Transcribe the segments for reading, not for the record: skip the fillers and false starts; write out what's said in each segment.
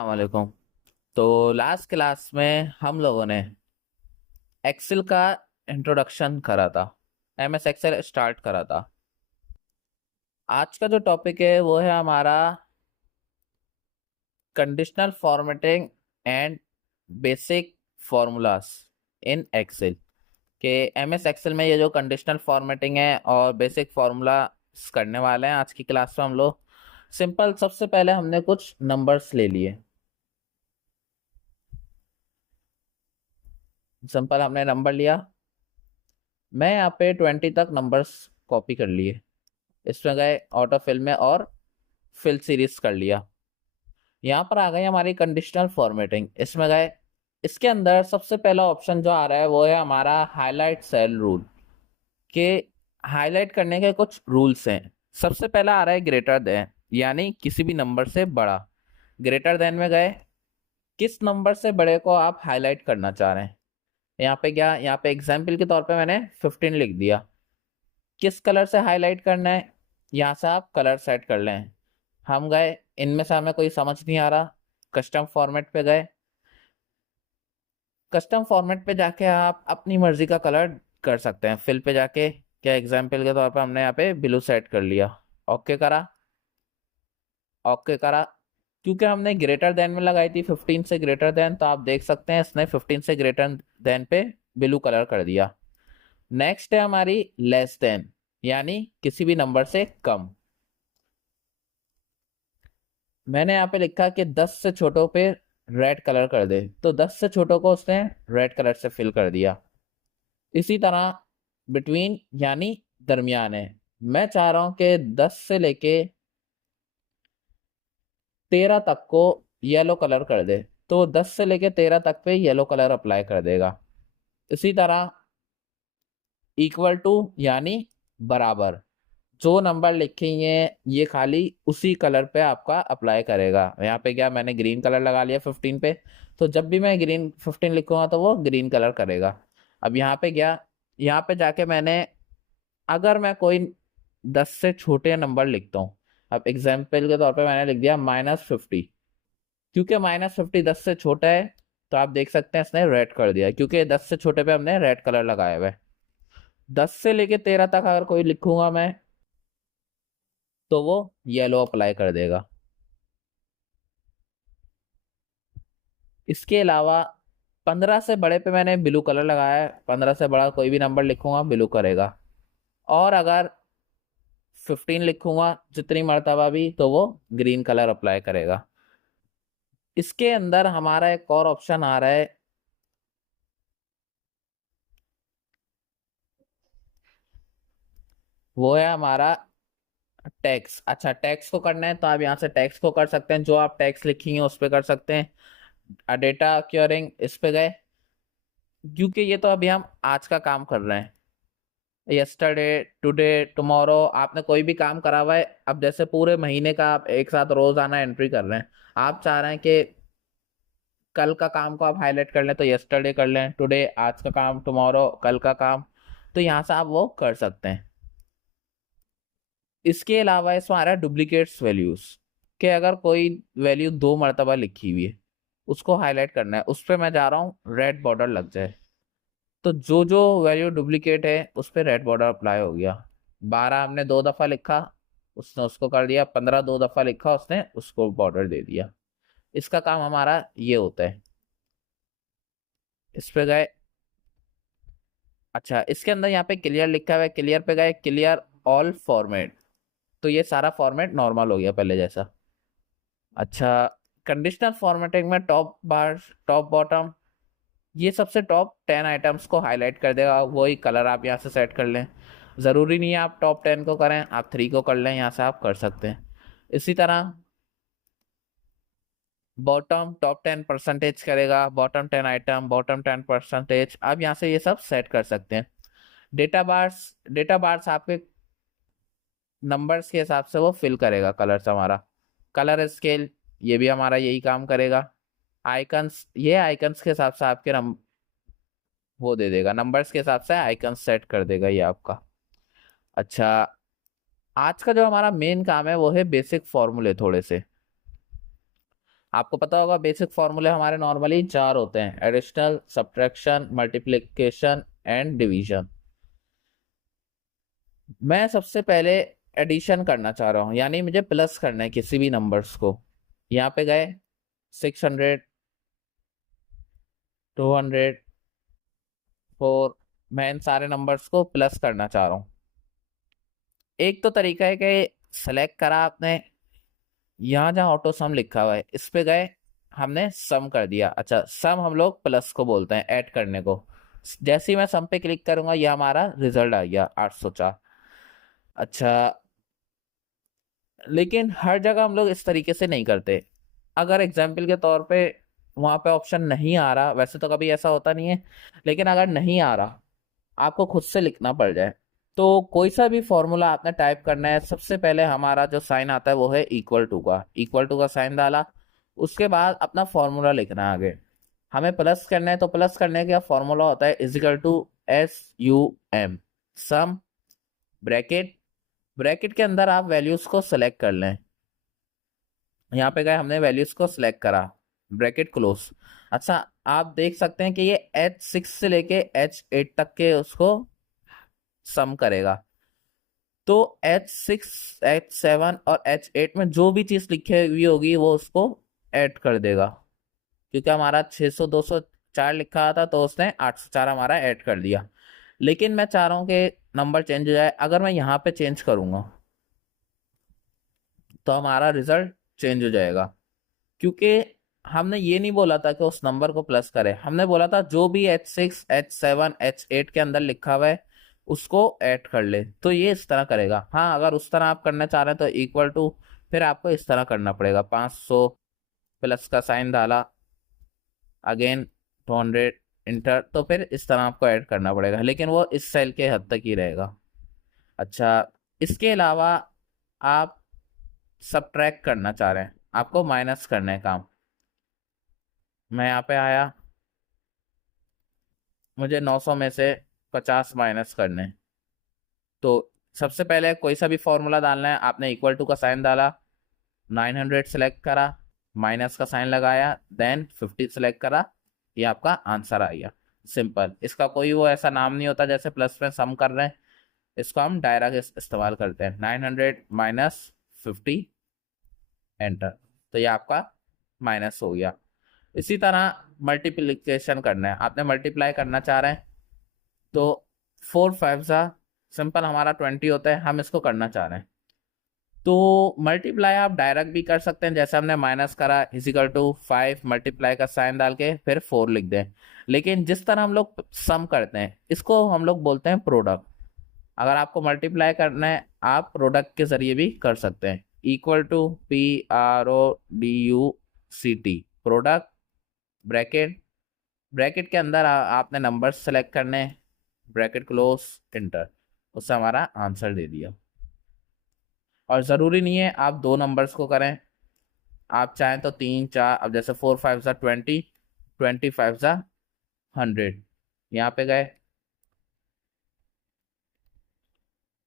वालेकुम। तो last class में हम लोगों ने एक्सेल का इंट्रोडक्शन करा था। एमएस एक्सेल स्टार्ट करा था। आज का जो टॉपिक है वो है हमारा conditional formatting and basic formulas in Excel के। एमएस एक्सेल में ये जो कंडीशनल फॉर्मेटिंग है और बेसिक फॉर्मूला करने वाले हैं आज की क्लास में हम लोग। सिंपल, सबसे पहले हमने कुछ नंबर्स ले लिए। सिंपल हमने नंबर लिया। मैं यहाँ पे 20 तक नंबर्स कॉपी कर लिए। इसमें गए ऑटो फिल में और फिल सीरीज कर लिया। यहाँ पर आ गई हमारी कंडीशनल फॉर्मेटिंग। इसमें गए, इसके अंदर सबसे पहला ऑप्शन जो आ रहा है वो है हमारा हाईलाइट सेल रूल के। हाईलाइट करने के कुछ रूल्स हैं। सबसे पहला आ रहा है ग्रेटर देन, यानी किसी भी नंबर से बड़ा। ग्रेटर देन में गए, किस नंबर से बड़े को आप हाईलाइट करना चाह रहे हैं। यहाँ पे क्या, यहाँ पे एग्जाम्पल के तौर पे मैंने 15 लिख दिया। किस कलर से हाईलाइट करना है, यहाँ से आप कलर सेट कर लें। हम गए, इनमें से हमें कोई समझ नहीं आ रहा, कस्टम फॉर्मेट पे गए। कस्टम फॉर्मेट पे जाके आप अपनी मर्जी का कलर कर सकते हैं। फिल पे जाके क्या, एग्जाम्पल के तौर पे हमने यहाँ पे ब्लू सेट कर लिया। ओके करा। ओके करा। क्योंकि हमने ग्रेटर देन में लगाई थी 15 से ग्रेटर देन, तो आप देख सकते हैं इसने 15 से ग्रेटर देन पे ब्लू कलर कर दिया। नेक्स्ट है हमारी लेस देन, यानी किसी भी नंबर से कम। मैंने यहाँ पे लिखा कि 10 से छोटों पे रेड कलर कर दे, तो 10 से छोटों को उसने रेड कलर से फिल कर दिया। इसी तरह बिटवीन, यानी दरमियान है। मैं चाह रहा हूं कि 10 से लेके 13 तक को येलो कलर कर दे, तो 10 से लेके 13 तक पे येलो कलर अप्लाई कर देगा। इसी तरह इक्वल टू, यानी बराबर। जो नंबर लिखेंगे ये खाली उसी कलर पे आपका अप्लाई करेगा। यहाँ पे क्या, मैंने ग्रीन कलर लगा लिया 15 पे, तो जब भी मैं ग्रीन 15 लिखूंगा तो वो ग्रीन कलर करेगा। अब यहाँ पे क्या, यहाँ पे जाके मैंने, अगर मैं कोई 10 से छोटे नंबर लिखता हूँ, अब एग्जाम्पल के तौर पे मैंने लिख दिया -50। क्योंकि -50 10 से छोटा है, तो आप देख सकते हैं इसने रेड कर दिया, क्योंकि 10 से छोटे पे हमने रेड कलर लगाया हुआ है। 10 से लेके 13 तक अगर कोई लिखूंगा मैं, तो वो येलो अप्लाई कर देगा। इसके अलावा 15 से बड़े पे मैंने ब्लू कलर लगाया है। 15 से बड़ा कोई भी नंबर लिखूंगा ब्लू करेगा। और अगर 15 लिखूंगा जितनी मर्तबा भी, तो वो ग्रीन कलर अप्लाई करेगा। इसके अंदर हमारा एक और ऑप्शन आ रहा है, वो है हमारा टैक्स। अच्छा, टैक्स को करना है तो आप यहाँ से टैक्स को कर सकते हैं। जो आप टैक्स लिखेंगे उस पर कर सकते हैं। डेटा क्योरिंग, इस पे गए। क्योंकि ये तो अभी हम आज का काम कर रहे हैं, यस्टरडे, टुडे, टुमारो, आपने कोई भी काम करा हुआ है। अब जैसे पूरे महीने का आप एक साथ रोजाना एंट्री कर रहे हैं, आप चाह रहे हैं कि कल का काम को आप हाईलाइट कर लें, तो यस्टरडे कर लें, टुडे आज का काम, टुमारो कल का काम, तो यहाँ से आप वो कर सकते हैं। इसके अलावा इसमें आ रहा है डुप्लीकेट्स वैल्यूज, कि अगर कोई वैल्यू 2 मरतबा लिखी हुई है, उसको हाईलाइट करना है, उस पर मैं जा रहा हूँ रेड बॉर्डर लग जाए। तो जो जो वैल्यू डुप्लीकेट है उस पर रेड बॉर्डर अप्लाई हो गया। 12 हमने 2 दफा लिखा, उसने उसको कर दिया। 15 2 दफा लिखा, उसने उसको बॉर्डर दे दिया। इसका काम हमारा ये होता है। इस पे गए। अच्छा, इसके अंदर यहाँ पे क्लियर लिखा हुआ है, क्लियर पे गए, क्लियर ऑल फॉर्मेट, तो ये सारा फॉर्मेट नॉर्मल हो गया पहले जैसा। अच्छा, कंडीशनल फॉर्मेटिंग में टॉप बार, टॉप बॉटम, ये सबसे टॉप 10 आइटम्स को हाईलाइट कर देगा। वही कलर आप यहाँ से सेट कर लें। ज़रूरी नहीं है आप टॉप 10 को करें, आप 3 को कर लें, यहाँ से आप कर सकते हैं। इसी तरह बॉटम टॉप 10% करेगा, बॉटम 10 आइटम, बॉटम 10%, आप यहाँ से ये सब सेट कर सकते हैं। डेटा बार्स, डेटा बार्स आपके नंबर्स के हिसाब से वो फिल करेगा कलर्स हमारा। कलर स्केल, ये भी हमारा यही काम करेगा। आइकन्स, ये आइकन्स के हिसाब से आपके वो दे देगा, नंबर्स के हिसाब से आइकन सेट कर देगा ये आपका। अच्छा, आज का जो हमारा मेन काम है वो है बेसिक फॉर्मूले थोड़े से। आपको पता होगा बेसिक फॉर्मूले हमारे नॉर्मली 4 होते हैं, additional, subtraction, multiplication and division. मैं सबसे पहले एडिशन करना चाह रहा हूँ, यानी मुझे प्लस करना है किसी भी नंबर्स को। यहाँ पे गए 600, 200, 4, मैं इन सारे नंबर्स को प्लस करना चाह रहा हूँ। एक तो तरीका है कि सेलेक्ट करा आपने, यहाँ जहाँ ऑटो सम लिखा हुआ है इस पे गए, हमने सम कर दिया। अच्छा, सम हम लोग प्लस को बोलते हैं, ऐड करने को। जैसे ही मैं सम पे क्लिक करूंगा ये हमारा रिजल्ट आ गया 804। अच्छा, लेकिन हर जगह हम लोग इस तरीके से नहीं करते। अगर एग्जाम्पल के तौर पे वहां पे ऑप्शन नहीं आ रहा, वैसे तो कभी ऐसा होता नहीं है, लेकिन अगर नहीं आ रहा, आपको खुद से लिखना पड़ जाए, तो कोई सा भी फॉर्मूला आपने टाइप करना है। सबसे पहले हमारा जो साइन आता है वो है इक्वल टू का, इक्वल टू का साइन डाला, उसके बाद अपना फॉर्मूला लिखना है आगे। हमें प्लस करना है तो प्लस करने का फॉर्मूला होता है equal to SUM, sum, bracket, bracket के अंदर आप वैल्यूज को सिलेक्ट कर लें। यहाँ पे गए, हमने वैल्यूज को सिलेक्ट करा, ब्रैकेट क्लोज। अच्छा, आप देख सकते हैं कि ये H6 से लेके H8 तक के उसको सम करेगा। तो H6, H7 और H8 में जो भी चीज लिखी हुई होगी वो उसको ऐड कर देगा। क्योंकि हमारा 600 204 लिखा था तो उसने 804 हमारा ऐड कर दिया। लेकिन मैं चाह रहा हूँ कि नंबर चेंज हो जाए। अगर मैं यहाँ पे चेंज करूंगा तो हमारा रिजल्ट चेंज हो जाएगा, क्योंकि हमने ये नहीं बोला था कि उस नंबर को प्लस करें, हमने बोला था जो भी H6, H7, H8 के अंदर लिखा हुआ है उसको ऐड कर ले, तो ये इस तरह करेगा। हाँ, अगर उस तरह आप करना चाह रहे हैं तो इक्वल टू, फिर आपको इस तरह करना पड़ेगा, 500 प्लस का साइन डाला, अगेन 200, इंटर, तो फिर इस तरह आपको ऐड करना पड़ेगा, लेकिन वो इस सेल के हद तक ही रहेगा। अच्छा, इसके अलावा आप सब्ट्रैक्ट करना चाह रहे हैं, आपको माइनस करना है काम। मैं यहाँ पे आया, मुझे 900 में से 50 माइनस करने हैं। तो सबसे पहले कोई सा भी फॉर्मूला डालना है, आपने इक्वल टू का साइन डाला, 900 सेलेक्ट करा, माइनस का साइन लगाया, देन 50 सेलेक्ट करा, ये आपका आंसर आ गया। सिंपल, इसका कोई वो ऐसा नाम नहीं होता जैसे प्लस में सम कर रहे हैं, इसको हम डायरेक्ट इस्तेमाल करते हैं, 900 माइनस 50, एंटर, तो ये आपका माइनस हो गया। इसी तरह मल्टीप्लिकेशन करना है, आपने मल्टीप्लाई करना चाह रहे हैं तो 4 5 सा, सिंपल हमारा 20 होता है, हम इसको करना चाह रहे हैं तो मल्टीप्लाई आप डायरेक्ट भी कर सकते हैं, जैसे हमने माइनस करा, इजिकल टू 5 मल्टीप्लाई का साइन डाल के फिर 4 लिख दें। लेकिन जिस तरह हम लोग सम करते हैं इसको हम लोग बोलते हैं प्रोडक्ट। अगर आपको मल्टीप्लाई करना है आप प्रोडक्ट के जरिए भी कर सकते हैं, equal to PRODUCT, product, bracket, bracket के अंदर आपने नंबर सेलेक्ट करने, ब्रैकेट क्लोज, इंटर, उससे हमारा आंसर दे दिया। और ज़रूरी नहीं है आप दो नंबर्स को करें, आप चाहें तो 3 4, अब जैसे 4 5 सा 20, 25 सा 100, यहाँ पे गए,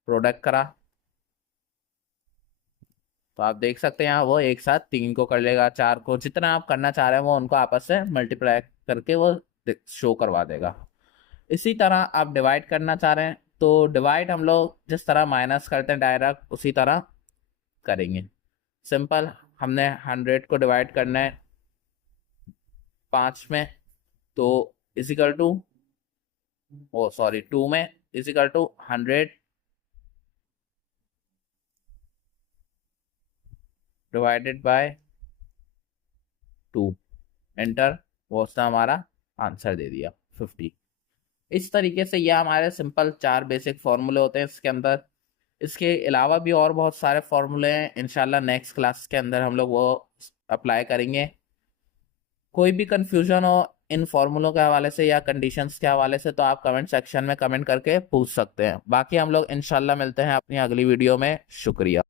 प्रोडक्ट करा, तो आप देख सकते हैं यहाँ वो एक साथ 3 को कर लेगा, 4 को, जितना आप करना चाह रहे हैं वो उनको आपस से मल्टीप्लाई करके वो शो करवा देगा। इसी तरह आप डिवाइड करना चाह रहे हैं तो डिवाइड हम लोग जिस तरह माइनस करते हैं डायरेक्ट उसी तरह करेंगे। सिंपल, हमने 100 को डिवाइड करना है 5 में, तो इजिकल टू, ओ सॉरी 2 में, equal to 100 divided by 2, enter, वो उसने हमारा आंसर दे दिया 50। इस तरीके से यह हमारे सिंपल 4 बेसिक फॉर्मूले होते हैं इसके अंदर। इसके अलावा भी और बहुत सारे फॉर्मूले हैं, इंशाल्लाह नेक्स्ट क्लास के अंदर हम लोग वो अप्लाई करेंगे। कोई भी कंफ्यूजन हो इन फॉर्मूलों के हवाले से या कंडीशंस के हवाले से तो आप कमेंट सेक्शन में कमेंट करके पूछ सकते हैं। बाकी हम लोग इंशाल्लाह मिलते हैं अपनी अगली वीडियो में। शुक्रिया।